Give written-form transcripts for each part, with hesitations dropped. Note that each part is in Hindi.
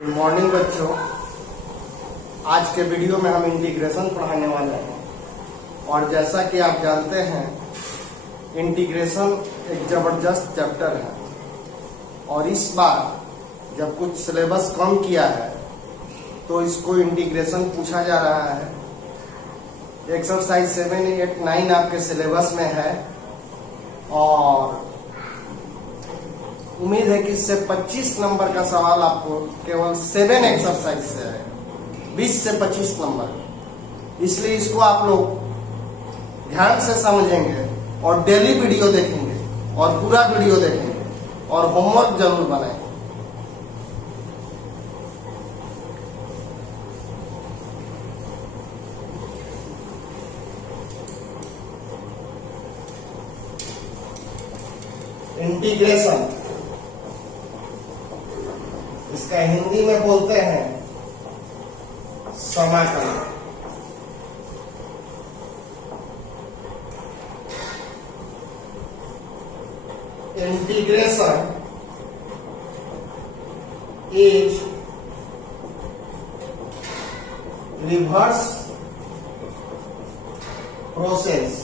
गुड मॉर्निंग बच्चों। आज के वीडियो में हम इंटीग्रेशन पढ़ाने वाले हैं और जैसा कि आप जानते हैं इंटीग्रेशन एक जबरदस्त चैप्टर है और इस बार जब कुछ सिलेबस कम किया है तो इसको इंटीग्रेशन पूछा जा रहा है। एक्सरसाइज 7, 8, 9 आपके सिलेबस में है और उम्मीद है कि इससे 25 नंबर का सवाल आपको केवल 7 एक्सरसाइज से है, 20 से 25 नंबर। इसलिए इसको आप लोग ध्यान से समझेंगे और डेली वीडियो देखेंगे और पूरा वीडियो देखेंगे और होमवर्क जरूर बनाएंगे। इंटीग्रेशन इसका हिंदी में बोलते हैं समाकलन। Integration is reverse process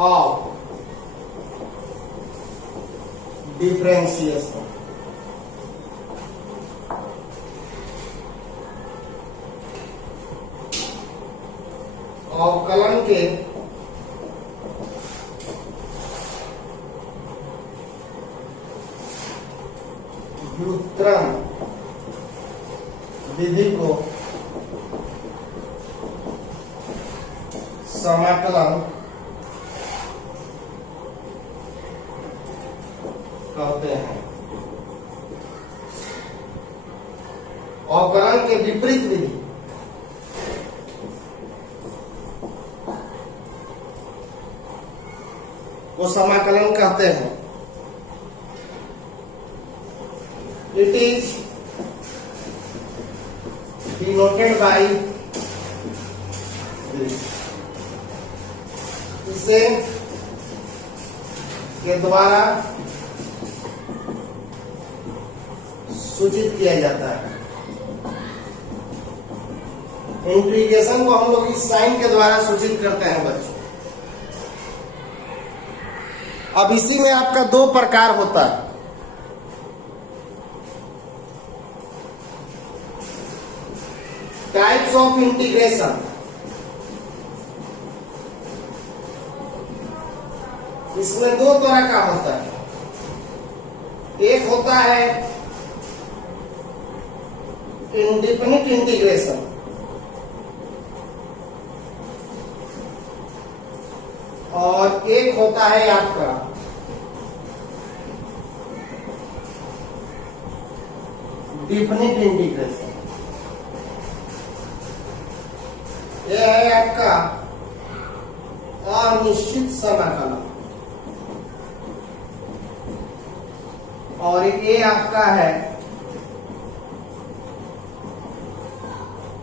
of differentiation। अवकलन के व्युत्क्रम विधि को समाकलन कहते हैं। अवकलन के विपरीत विधि को समाकलन कहते हैं। इट इज डिनोटेड बाय इसे के द्वारा सूचित किया जाता है। इंटीग्रेशन को हम लोग इस साइन के द्वारा सूचित करते हैं बच्चों। अब इसी में आपका 2 प्रकार होता है। Types of integration. इसमें 2 तरह का होता है। एक होता है इंडेफिनिट इंटीग्रेशन और एक होता है आपका डेफिनिट इंटीग्रेशन। यह है आपका अनिश्चित समाकलन और ये आपका है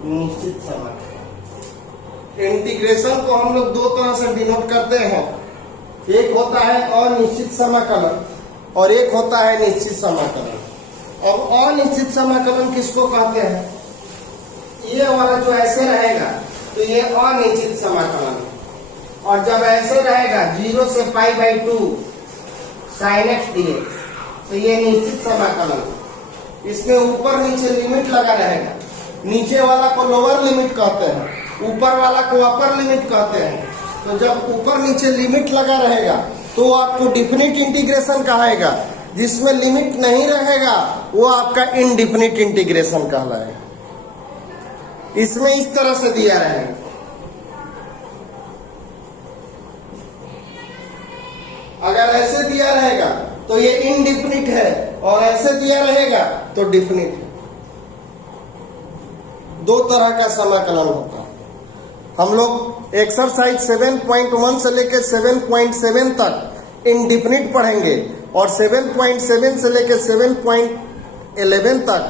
निश्चित समाकलन। इंटीग्रेशन को हम लोग 2 तरह से डिनोट करते हैं। एक होता है अनिश्चित समाकलन और एक होता है निश्चित समाकलन। अब अनिश्चित समाकलन किसको कहते हैं? ये वाला जो ऐसे रहेगा तो ये अनिश्चित समाकलन है और जब ऐसे रहेगा 0 से π/2 sin x dx तो ये निश्चित समाकलन। इसमें ऊपर नीचे लिमिट लगा रहेगा। नीचे वाला को लोअर लिमिट कहते हैं, ऊपर वाला को अपर लिमिट कहते हैं। तो जब ऊपर नीचे लिमिट लगा रहेगा तो आपको डेफिनिट इंटीग्रेशन कहेगा। जिसमें लिमिट नहीं रहेगा वो आपका इनडेफिनिट इंटीग्रेशन कहलाएगा। इसमें इस तरह से दिया रहेगा। अगर ऐसे दिया रहेगा तो ये इनडेफिनिट है और ऐसे दिया रहेगा तो डेफिनिट है। 2 तरह का समाकलन होता है। हम लोग एक्सरसाइज 7.1 से लेकर 7.7 तक इनडेफिनिट पढ़ेंगे और 7.7 से लेकर 7.11 तक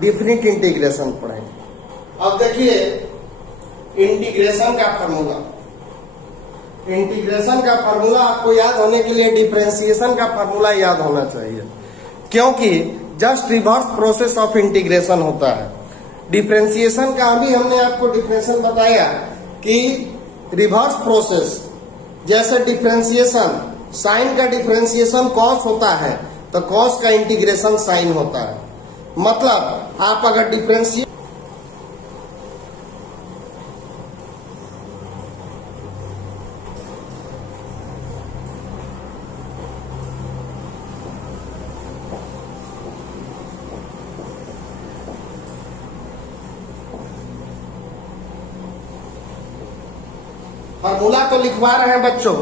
डेफिनिट इंटीग्रेशन पढ़ेंगे। अब देखिए इंटीग्रेशन का फॉर्मूला। इंटीग्रेशन का फॉर्मूला आपको याद होने के लिए डिफरेंशिएशन का फॉर्मूला याद होना चाहिए, क्योंकि just reverse process of integration होता है। डिफरेंशिएशन का अभी हमने आपको डिफरेंशिएशन बताया कि रिवर्स प्रोसेस, जैसे डिफरेंशिएशन, साइन का डिफरेंशिएशन कॉस होता है तो कॉस का इंटीग्रेशन साइन होता है। मतलब आप अगर डिफरेंशिएट फार्मूला तो लिखवा रहे हैं बच्चों,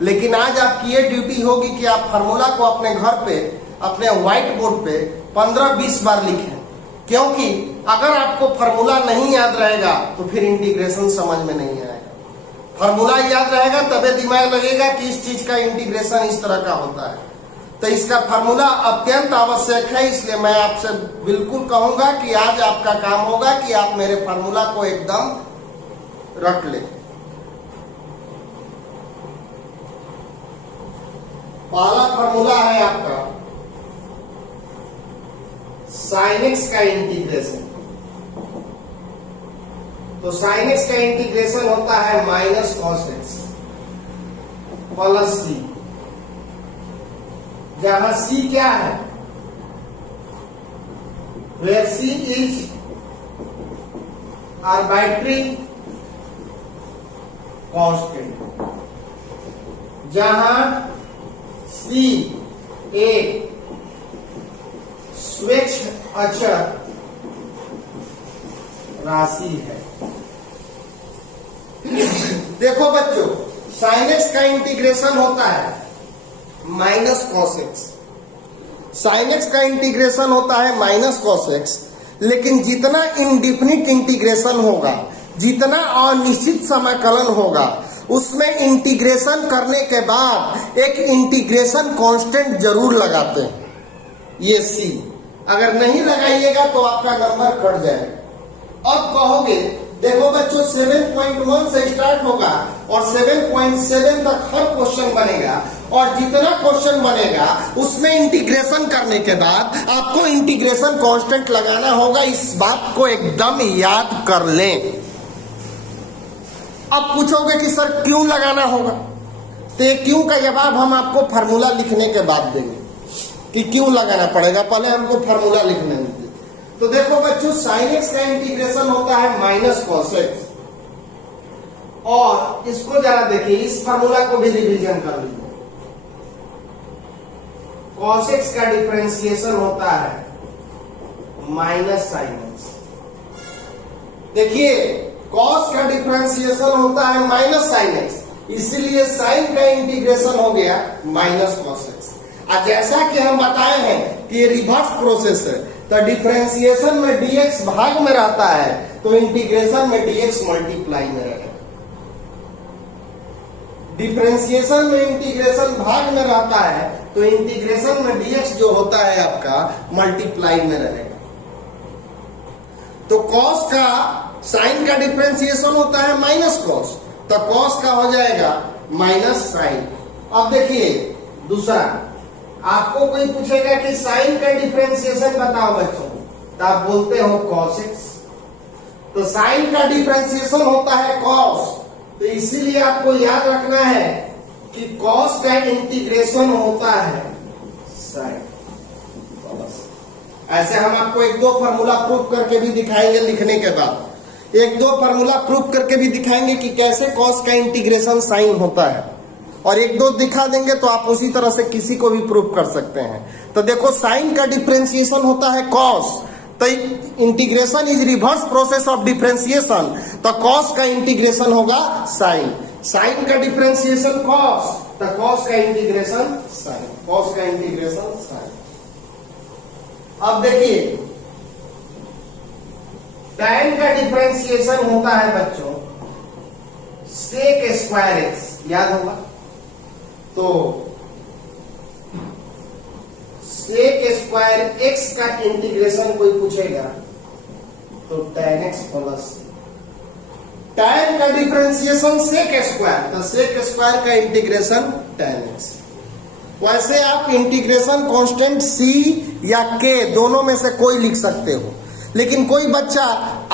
लेकिन आज आपकी ये ड्यूटी होगी कि आप फार्मूला को अपने घर पे, अपने व्हाइट बोर्ड पे 15-20 बार लिखें, क्योंकि अगर आपको फार्मूला नहीं याद रहेगा तो फिर इंटीग्रेशन समझ में नहीं आएगा। फार्मूला याद रहेगा तबे दिमाग लगेगा कि इस चीज का इंटीग्रेशन इस तरह का होता है। तो इसका फार्मूला अत्यंत आवश्यक है, इसलिए मैं आपसे बिल्कुल कहूंगा कि आज आपका काम होगा कि आप मेरे फार्मूला को एकदम रट लें। पहला फॉर्मूला है आपका साइन एक्स का इंटीग्रेशन। तो साइन एक्स का इंटीग्रेशन होता है minus cos x plus C, जहां सी क्या है, where C is arbitrary constant, जहां सी एक स्वेच्छ अचर राशि है। देखो बच्चों, साइन एक्स का इंटीग्रेशन होता है minus cos x, sign x का इंटीग्रेशन होता है माइनस कॉस एक्स, लेकिन जितना इंडिफिनिट इंटीग्रेशन होगा, जितना अनिश्चित समाकलन होगा, उसमें इंटीग्रेशन करने के बाद एक इंटीग्रेशन कांस्टेंट जरूर लगाते हैं, ये सी। अगर नहीं लगाइएगा तो आपका नंबर कट जाएगा। अब कहोगे देखो बच्चों 7.1 से स्टार्ट होगा और 7.7 तक हर क्वेश्चन बनेगा, और जितना क्वेश्चन बनेगा उसमें इंटीग्रेशन करने के बाद आपको इंटीग्रेशन कांस्टेंट लगाना होगा। इस बात को एकदम याद कर लें। अब पूछोगे कि सर क्यों लगाना होगा, तो ये क्यों का जवाब हम आपको फार्मूला लिखने के बाद देंगे कि क्यों लगाना पड़ेगा, पहले हमको फार्मूला लिखने दीजिए। तो देखो बच्चों, साइन एक्स का इंटीग्रेशन होता है माइनस कॉस एक्स, और इसको जरा देखिए, इस फार्मूला को भी रिवीजन कर लीजिए। कॉस एक्स का डिफरेंशिएशन होता है माइनस साइन एक्स। देखिए, कॉस का डिफरेंशिएशन होता है माइनस साइन एक्स, इसीलिए साइन का इंटीग्रेशन हो गया माइनस कॉस एक्स। और जैसा कि हम बताए हैं कि ये रिवर्स प्रोसेस है, तो डिफरेंशिएशन में dx भाग में रहता है तो इंटीग्रेशन में dx मल्टीप्लाई में रहेगा। डिफरेंशिएशन में इंटीग्रेशन भाग में रहता है तो इंटीग्रेशन में dx जो होता है आपका मल्टीप्लाई में रहेगा। तो कॉस का, साइन का डिफरेंशिएशन होता है माइनस कॉस, तो कॉस का हो जाएगा माइनस साइन। अब देखिए दूसरा, आपको कोई पूछेगा कि साइन का डिफरेंशिएशन बताओ बच्चों, तो आप बोलते हो कॉस एक्स। तो साइन का डिफरेंशिएशन होता है कॉस, तो इसीलिए आपको याद रखना है कि कॉस का इंटीग्रेशन होता है साइन। ऐसे हम आपको एक दो फार्मूला प्रूफ करके भी दिखाएंगे लिखने के बाद, एक दो फार्मूला प्रूफ करके भी दिखाएंगे कि कैसे कॉस का इंटीग्रेशन साइन होता है, और एक दो दिखा देंगे तो आप उसी तरह से किसी को भी प्रूफ कर सकते हैं। तो देखो, साइन का डिफरेंशिएशन होता है कॉस, तो integration is reverse process of differentiation, तो कॉस का इंटीग्रेशन होगा साइन। साइन का डिफरेंशिएशन कॉस, तो कॉस का इंटीग्रेशन साइन, कॉस का इंटीग्रेशन साइन। अब देखिए, tan का डिफरेंशिएशन होता है बच्चों सेक स्क्वायर एक्स, याद होगा। तो सेक स्क्वायर एक्स का इंटीग्रेशन कोई पूछेगा तो tan x प्लस, tan का डिफरेंशिएशन sec स्क्वायर, तो sec स्क्वायर का इंटीग्रेशन tan x। वैसे आप इंटीग्रेशन कांस्टेंट c या k दोनों में से कोई लिख सकते हो, लेकिन कोई बच्चा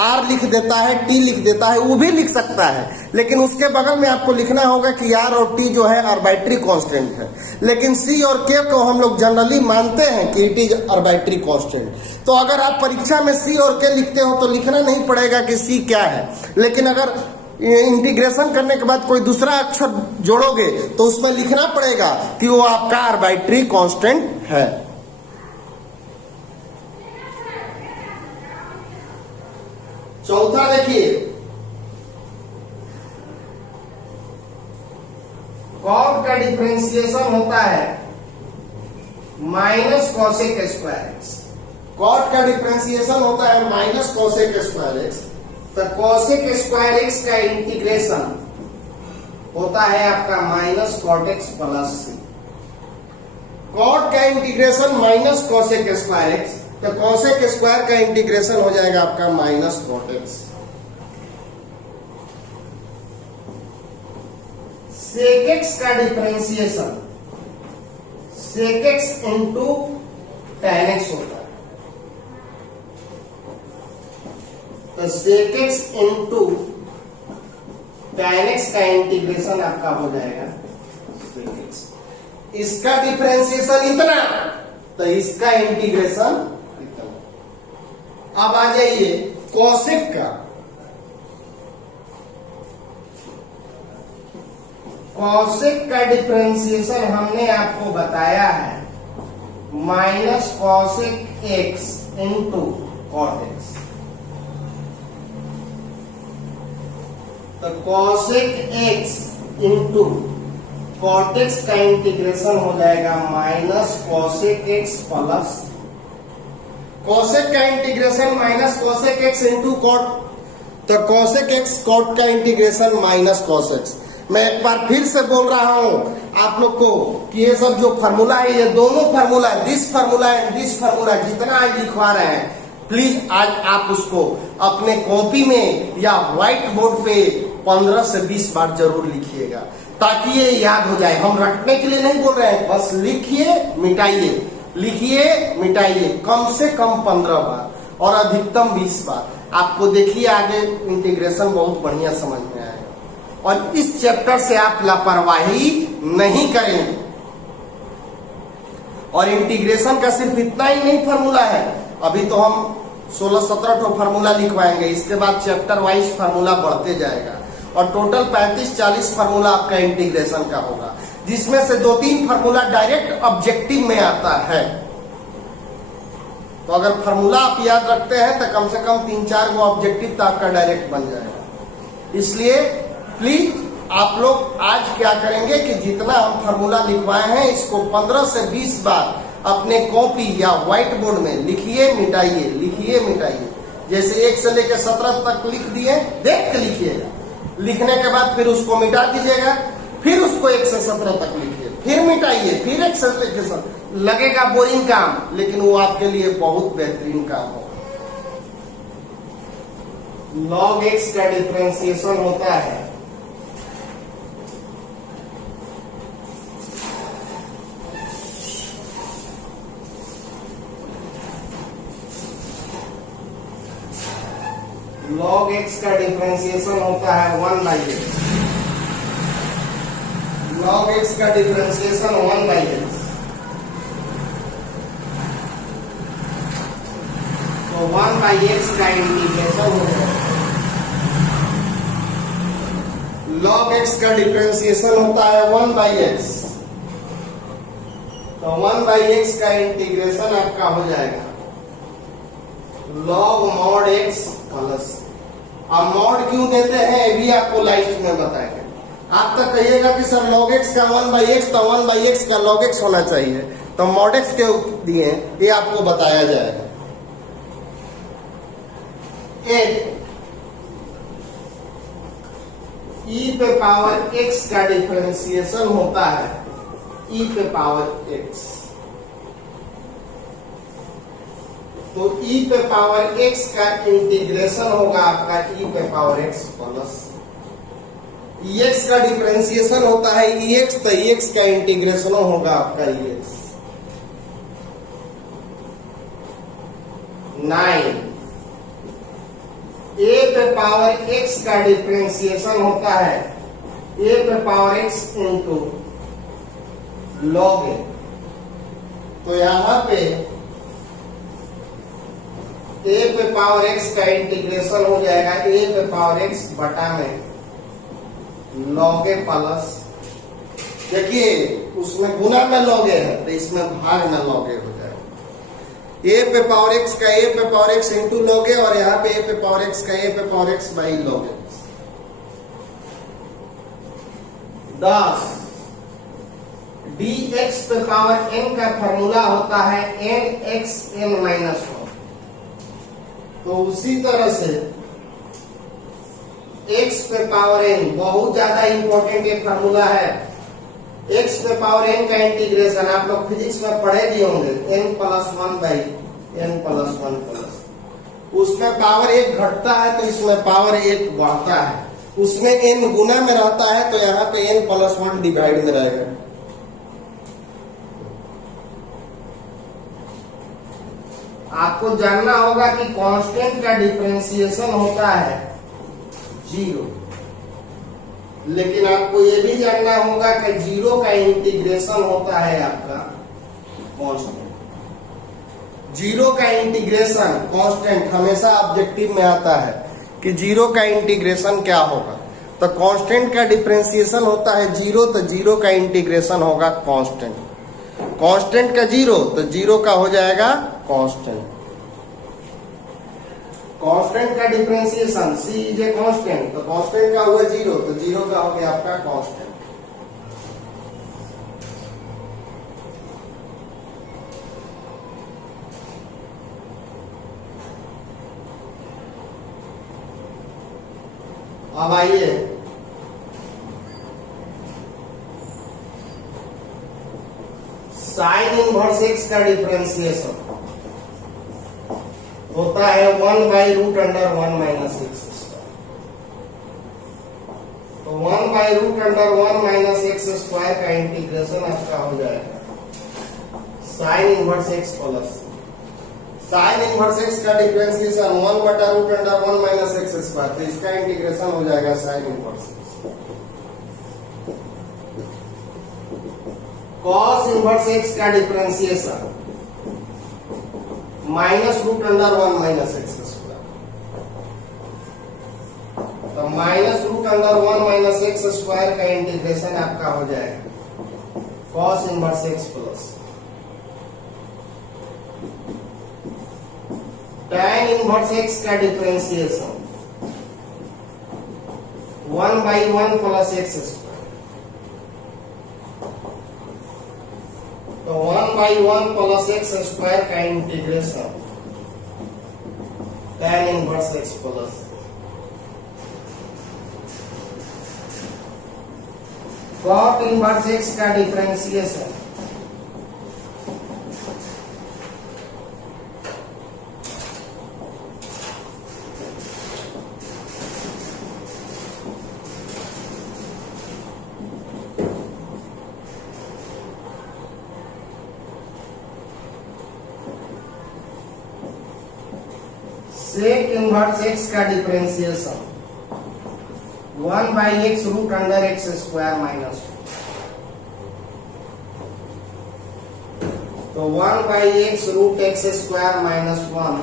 r लिख देता है, t लिख देता है, वो भी लिख सकता है, लेकिन उसके बगल में आपको लिखना होगा कि r और t जो है आर्बिट्री कांस्टेंट है। लेकिन c और k को हम लोग जनरली मानते हैं कि इट इज आर्बिट्री कांस्टेंट। तो अगर आप परीक्षा में c और k लिखते हो तो लिखना नहीं पड़ेगा कि c क्या है, लेकिन अगर इंटीग्रेशन करने के बाद कोई दूसरा अक्षर जोड़ोगे तो उसमें लिखना पड़ेगा कि वो आपका आर्बिट्री कांस्टेंट है। चौथा देखिए, कॉट का डिफरेंशिएशन होता है minus cosec square X. Cot का डिफरेंशिएशन होता है माइनस कॉसेक स्क्वायर एक्स। तो कॉसेक स्क्वायर एक्स का इंटीग्रेशन होता है आपका minus cot X plus C. Cot का integration minus cosec square X, तो कॉसेक स्क्वायर का इंटीग्रेशन हो जाएगा आपका minus cot X. Sec X का differentiation sec X into tan X होता है, तो sec X into tan X का इंटीग्रेशन आपका हो जाएगा सेक एक्स। इसका डिफरेंशिएशन इतना, तो इसका इंटीग्रेशन इतना। अब आ जाइए कॉसेक का। कॉसेक का डिफरेंशिएशन हमने आपको बताया है minus cosec X into cot X. तो cosec X into cot X का इंटीग्रेशन हो जाएगा minus cosec X plus. Cosec का integration minus cosec X into cot, तो कॉसेक एक्स कॉट का इंटीग्रेशन माइनस कॉस एक्स। मैं एक बार फिर से बोल रहा हूं आप लोग को कि ये सब जो फार्मूला है, ये दोनों formula, this formula and this formula, जितना आज लिखवा रहे हैं, प्लीज आज आप उसको अपने कॉपी में या व्हाइट बोर्ड पे 15 से 20 बार जरूर लिखिएगा, ताकि ये याद हो जाए। हम रटने के लिए नहीं बोल रहे हैं, बस लिखिए मिटाइए, लिखिए मिटाइए, कम से कम 15 बार और अधिकतम 20 बार। आपको देखिए आगे इंटीग्रेशन बहुत बढ़िया समझ में आएगा, और इस चैप्टर से आप लापरवाही नहीं करेंगे। और इंटीग्रेशन का सिर्फ इतना ही नहीं फार्मूला है, अभी तो हम 16-17 ठो फार्मूला लिखवाएंगे, इसके बाद चैप्टर वाइज फार्मूला बढ़ते जाएगा, और टोटल 35-40 फार्मूला आपका इंटीग्रेशन का होगा, जिसमें से 2-3 फार्मूला डायरेक्ट ऑब्जेक्टिव में आता है। तो अगर फार्मूला आप याद रखते हैं तो कम से कम 3-4 गो ऑब्जेक्टिव तो आपका डायरेक्ट बन जाएगा। इसलिए प्लीज आप लोग आज क्या करेंगे कि जितना हम फार्मूला लिखवाए हैं इसको 15 से 20 बार अपने कॉपी या व्हाइट बोर्ड में लिखिए मिटाइए, लिखिए मिटाइए। जैसे 1 से लेकर 17 तक लिख दिए, देख के लिखिएगा, लिखने के बाद फिर उसको मिटा दीजिएगा, फिर उसको 1 से 17 तक लिखिए, फिर मिटाइए, फिर 1 से लेकर 17। लगेगा बोरिंग काम, लेकिन वो आपके लिए बहुत बेहतरीन काम होगा। log x का डिफरेंशिएशन होता है log x का डिफरेंशिएशन होता है 1/x। log x का डिफरेंशिएशन 1/x। तो 1/x का इंटीग्रेशन हो जाएगा। log x का डिफरेंशिएशन होता है 1/x, तो 1/x का इंटीग्रेशन आपका हो जाएगा log mod x प्लस। अब मॉड क्यों देते हैं ये भी आपको लास्ट में बताएंगे। आप तक कहिएगा कि सर log x का 1/x, तो 1/x का log x होना चाहिए, तो mod x के दिए ये आपको बताया जाएगा। एक e पे पावर x का डिफरेंशिएशन होता है e पे पावर x, तो e पे पावर x का इंटीग्रेशन होगा आपका e पे पावर x प्लस। EX का डिफरेंशिएशन होता है EX, तो EX का इंटीग्रेशन होगा आपका EX। 9 A पे पावर x का डिफरेंशिएशन होता है A पे power x into log A। तो यहां पे A पे पावर x का इंटीग्रेशन हो जाएगा A पे पावर x बटा में log A प्लस, देखिए उसमें गुना में log A है तो इसमें भाग में log A हो जाएगा। A पे पावर x का A पे power x into log A, और यहाँ पे A पे पावर x का A पे power x by log A। 10 dx पे पावर n का फॉर्मूला होता है nx n माइनस 1। तो उसी तरह से x पे पावर n बहुत ज्यादा इंपॉर्टेंट एक फार्मूला है। x पे पावर n का इंटीग्रेशन आप लोग फिजिक्स में पढ़े भी होंगे, n plus 1 by n plus 1 plus, उसमें पावर 1 घटता है तो इसमें पावर 1 बढ़ता है, उसमें n गुना में रहता है तो यहाँ पे n प्लस 1 डिवाइड में रहेगा। आपको जानना होगा कि कांस्टेंट का डिफरेंशिएशन होता है 0, लेकिन आपको यह भी जानना होगा कि 0 का इंटीग्रेशन होता है आपका कांस्टेंट। 0 का इंटीग्रेशन कांस्टेंट हमेशा ऑब्जेक्टिव में आता है कि 0 का इंटीग्रेशन क्या होगा, तो कांस्टेंट का डिफरेंशिएशन होता है 0, तो 0 का इंटीग्रेशन होगा कांस्टेंट। कांस्टेंट का 0 तो 0 का हो जाएगा कांस्टेंट। कांस्टेंट का differentiation c is a constant, तो कांस्टेंट का हुआ 0, तो 0 का हो गया आपका कांस्टेंट। अब आइए साइन इनवर्स x का डिफरेंशिएशन होता है 1 by root under 1 minus x square. तो 1 by root under 1 minus x square का इंटीग्रेशन आपका हो जाएगा sine inverse x plus sine inverse x का डिफरेंशिएशन 1 बटा root under 1 minus x square, तो इसका इंटीग्रेशन हो जाएगा sine inverse x। Cos inverse x का differentiation minus root under 1 minus x square, तो minus root under 1 minus x square का इंटीग्रेशन आपका हो जाएगा cos inverse x plus tan inverse x का differentiation 1 by 1 plus x square, तो 1 बाई 1 प्लस एक्स स्क्वायर का integration tan inverse x plus cot inverse x का डिफरेंशिएशन sec इनवर्स x का differentiation 1 by x root under x square minus, तो 1 by x root x square minus 1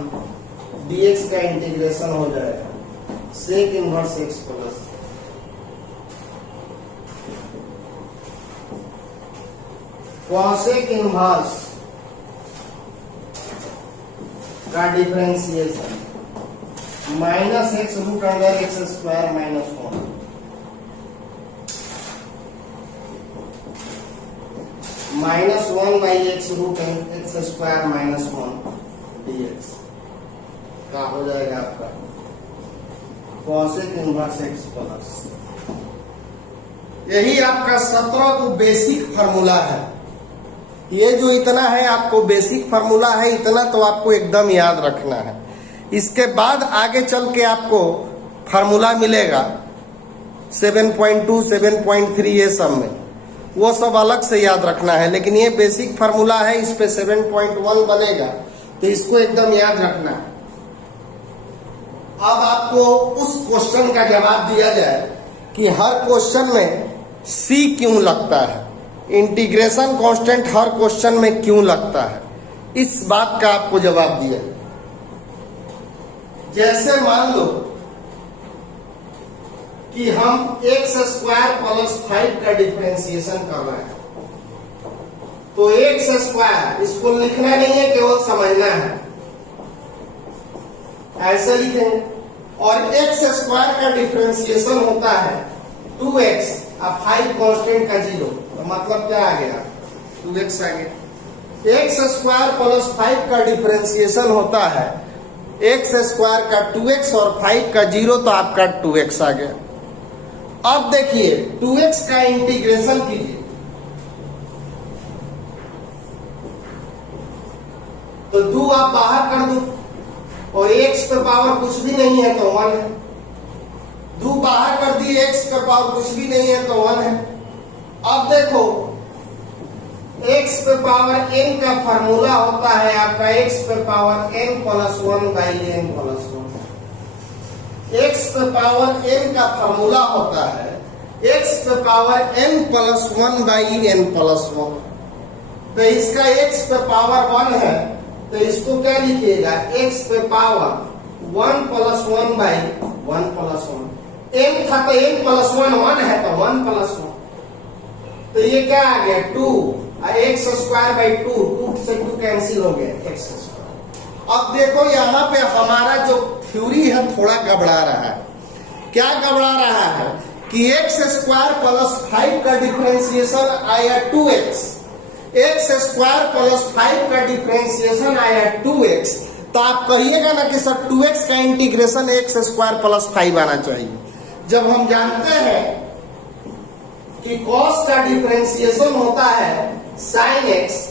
dx का इंटीग्रेशन हो जाएगा sec inverse x plus cosec inverse का differentiation minus X root under X square minus 1, minus 1 by X root X square minus 1 dx का हो जाएगा आपका cosec इनवर्स x प्लस। यही आपका 17 को बेसिक फार्मूला है। ये जो इतना है आपको बेसिक फार्मूला है, इतना तो आपको एकदम याद रखना है। इसके बाद आगे चल के आपको फार्मूला मिलेगा 7.2, 7.3 ये सब में, वो सब अलग से याद रखना है। लेकिन ये बेसिक फार्मूला है, इस पे 7.1 बनेगा, तो इसको एकदम याद रखना है। अब आपको उस क्वेश्चन का जवाब दिया जाए कि हर क्वेश्चन में सी क्यों लगता है, इंटीग्रेशन कांस्टेंट हर क्वेश्चन में क्यों लगता है, इस बात का आपको जवाब दिया। जैसे मान लो कि हम x² + 5 का डिफरेंशिएशन कर रहे हैं, तो x², इसको लिखना नहीं है, केवल समझना है, ऐसे लिखेंगे। और x² का डिफरेंशिएशन होता है 2x, अब 5 कांस्टेंट का 0, तो मतलब क्या आ गया, 2x आ गया। x² + 5 का डिफरेंशिएशन होता है x² का 2x और 5 का 0, तो आपका 2x आ गया। अब देखिए 2x का इंटीग्रेशन कीजिए, तो 2 आप बाहर कर दो और x पे पावर कुछ भी नहीं है तो 1 है। 2 बाहर कर दिए, x पे पावर कुछ भी नहीं है तो 1 है। अब देखो x पे पावर n का फार्मूला होता है आपका x पे पावर n + 1/n + 1। x पे पावर n का फार्मूला होता है x पे पावर n + 1/n + 1। तो इसका x पे पावर 1 है, तो इसको क्या लिखिएगा, x पे पावर 1 + 1/1 + 1। n था तो n + 1 1 है, तो 1 + 1, तो ये क्या आ गया 2, और x² 2 से 2 कैंसिल हो गया, x²। अब देखो यहाँ पे हमारा जो थ्योरी है थोड़ा गड़बड़ा रहा है। क्या गड़बड़ा रहा है कि x² + 5 का डिफरेंशिएशन आया 2x, x² + 5 का डिफरेंशिएशन आया 2x, तो आप कहिएगा ना कि सर 2x का इंटीग्रेशन x² + 5 आना चाहिए, जब हम जानते हैं कि cos का डिफरेंशिएशन होता है sin x,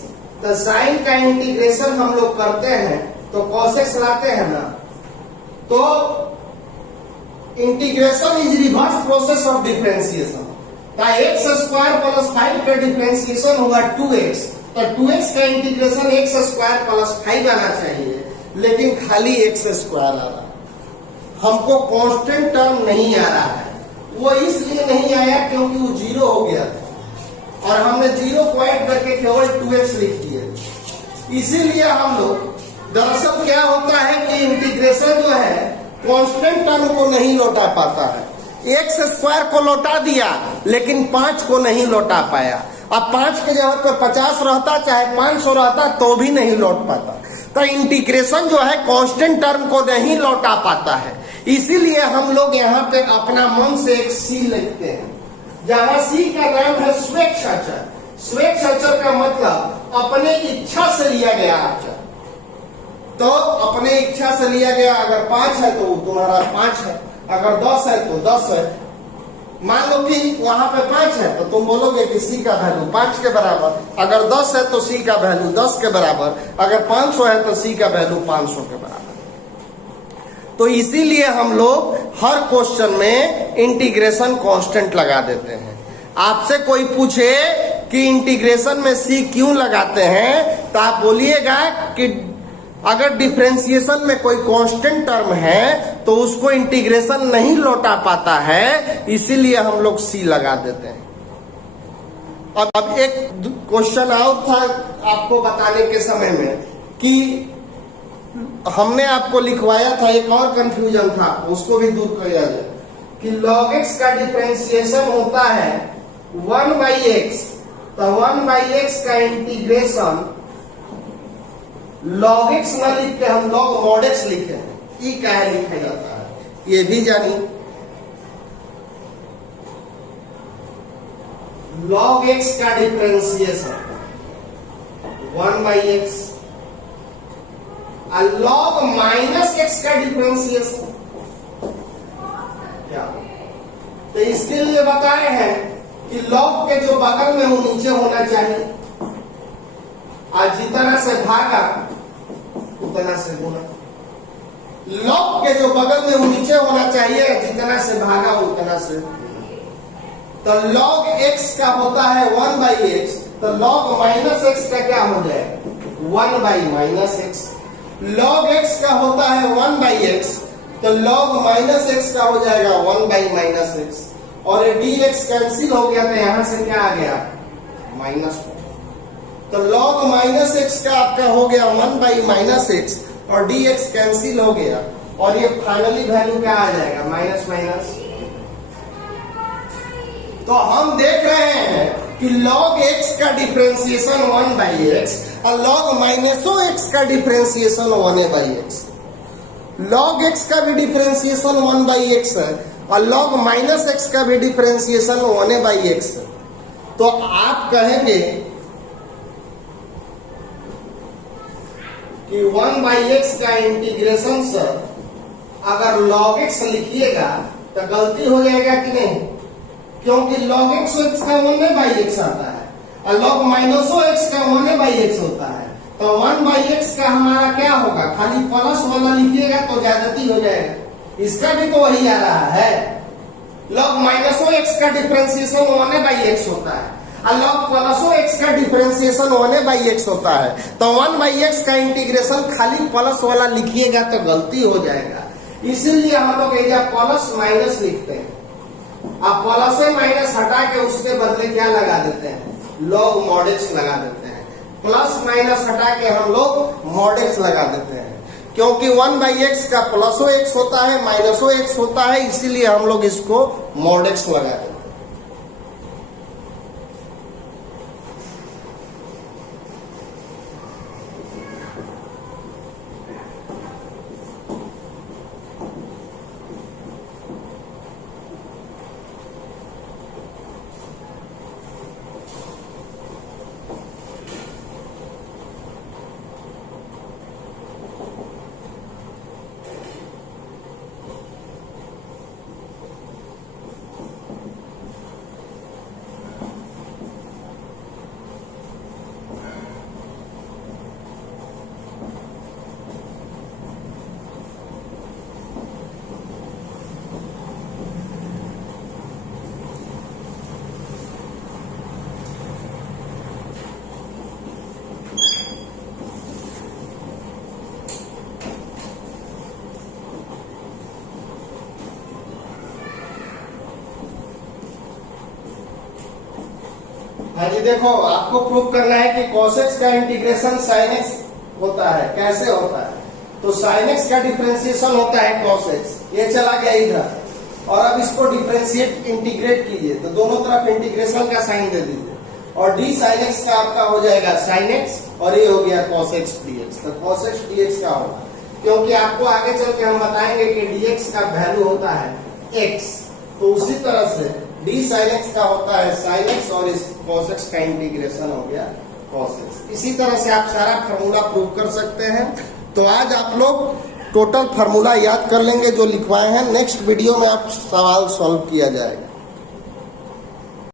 तो sin का इंटीग्रेशन हम लोग करते हैं तो cos x लाते हैं ना, तो integration is reverse process of differentiation. x² + 5 का डिफरेंशिएशन होगा 2x, तो 2x का इंटीग्रेशन x² + 5 आना चाहिए, लेकिन खाली x² आ रहा है, हमको कांस्टेंट टर्म नहीं आ रहा है। वो इसलिए नहीं आया क्योंकि वो 0 हो गया था और हमने 0 को ऐड करके केवल 2x लिख दिए। इसीलिए हम लोग, दरअसल क्या होता है कि इंटीग्रेशन जो है कांस्टेंट टर्म को नहीं लौटा पाता है। x² को लौटा दिया लेकिन 5 को नहीं लौटा पाया। अब 5 के जगह पे 50 रहता चाहे 500 रहता तो भी नहीं लौट पाता। तो इंटीग्रेशन जो है कांस्टेंट टर्म को नहीं लौटा पाता है, इसीलिए हम लोग यहाँ पे अपना मन से एक सी लिखते हैं, जहां सी का नाम है स्वेच्छाचार। स्वेच्छाचार का मतलब अपने इच्छा से लिया गया आचार। तो अपने इच्छा से लिया गया, अगर 5 है तो तुम्हारा 5 है, अगर 10 है तो 10 है। मान लो कि वहां पे 5 है तो तुम बोलोगे कि सी का वैल्यू 5 के बराबर, अगर 10 है तो सी का वैल्यू 10 के बराबर, अगर 500 है तो सी का वैल्यू 500 के बराबर। तो इसीलिए हम लोग हर क्वेश्चन में इंटीग्रेशन कांस्टेंट लगा देते हैं। आपसे कोई पूछे कि इंटीग्रेशन में सी क्यों लगाते हैं, तो आप बोलिएगा कि अगर डिफरेंशिएशन में कोई कांस्टेंट टर्म है तो उसको इंटीग्रेशन नहीं लौटा पाता है, इसीलिए हम लोग सी लगा देते हैं। अब एक क्वेश्चन आउट था आपको बताने के समय में कि हमने आपको लिखवाया था, एक और कंफ्यूजन था, उसको भी दूर किया जाए कि log x का डिफरेंशिएशन होता है 1/x, तो 1/x का इंटीग्रेशन log x न लिख के हम log mod x लिखे, ई क्या लिखा जाता है ये भी जानिए। log x का डिफरेंशिएशन 1/x, log -x का डिफरेंशिएशन क्या, तो इसके लिए बताए हैं कि log के जो बगल में वो नीचे होना चाहिए और जितना से भागा उतना से गुना। log के जो बगल में वो नीचे होना चाहिए, जितना से भागा उतना से। तो log x का होता है 1 by x, तो log माइनस x का क्या हो जाएगा 1 by minus x। log x का होता है 1 by x, तो log माइनस x का हो जाएगा 1 by माइनस x, और ये dx कैंसिल हो गया तो यहां से क्या आ गया माइनस। तो log माइनस x का आपका हो गया 1 by माइनस x, और dx कैंसिल हो गया, और ये फाइनली वैल्यू क्या आ जाएगा माइनस माइनस। तो हम देख रहे हैं कि log x का डिफरेंशिएशन 1 by x और log माइनसो x का differentiation 1 by x। log x का भी डिफरेंशिएशन 1 by x है और log माइनस x का भी डिफरेंशिएशन 1 by x है। तो आप कहेंगे कि 1 by x का इंटीग्रेशन सर अगर log x लिखिएगा तो गलती हो जाएगा कि नहीं, क्योंकि log x का 1 by x आता है और log माइनसो x का 1 by x होता है। तो 1 by x का हमारा क्या होगा, खाली प्लस वाला लिखिएगा तो ज्यादती हो जाएगा, इसका भी तो वही आ रहा है। log माइनसो x का डिफरेंशिएशन 1 by x होता है और log प्लसो x का डिफरेंशिएशन 1 by x होता है। तो 1 by x का इंटीग्रेशन खाली प्लस वाला लिखिएगा तो गलती हो जाएगा, इसीलिए हम लोग प्लस माइनस लिखते हैं। अब प्लस से माइनस हटा के उसके बदले क्या लगा देते हैं log mod x लगा देते हैं। प्लस माइनस हटा के हम लोग mod x लगा देते हैं, क्योंकि 1 by x का प्लसो x होता है माइनसो x होता है, इसीलिए हम लोग इसको mod x लगा देते हैं। हाँ जी, देखो आपको प्रूव करना है कि cos x का इंटीग्रेशन sin x होता है। कैसे होता है, तो sin x का डिफरेंशिएशन होता है cos x, ये चला गया इधर, और अब इसको डिफरेंशिएट इंटीग्रेट कीजिए तो दोनों तरफ इंटीग्रेशन का साइन दे दीजिए, और d sin x का आपका हो जाएगा sin x, और ये हो गया cos x dx। तो cos x dx का होगा, क्योंकि आपको आगे चल के हम बताएंगे कि dx का वैल्यू होता है x, तो उसी तरह से d sin x का होता है sin x, और इस cos x का इंटीग्रेशन हो गया cos x। इसी तरह से आप सारा फार्मूला प्रूव कर सकते हैं। तो आज आप लोग टोटल फार्मूला याद कर लेंगे जो लिखवाए हैं, नेक्स्ट वीडियो में आप सवाल सॉल्व किया जाएगा।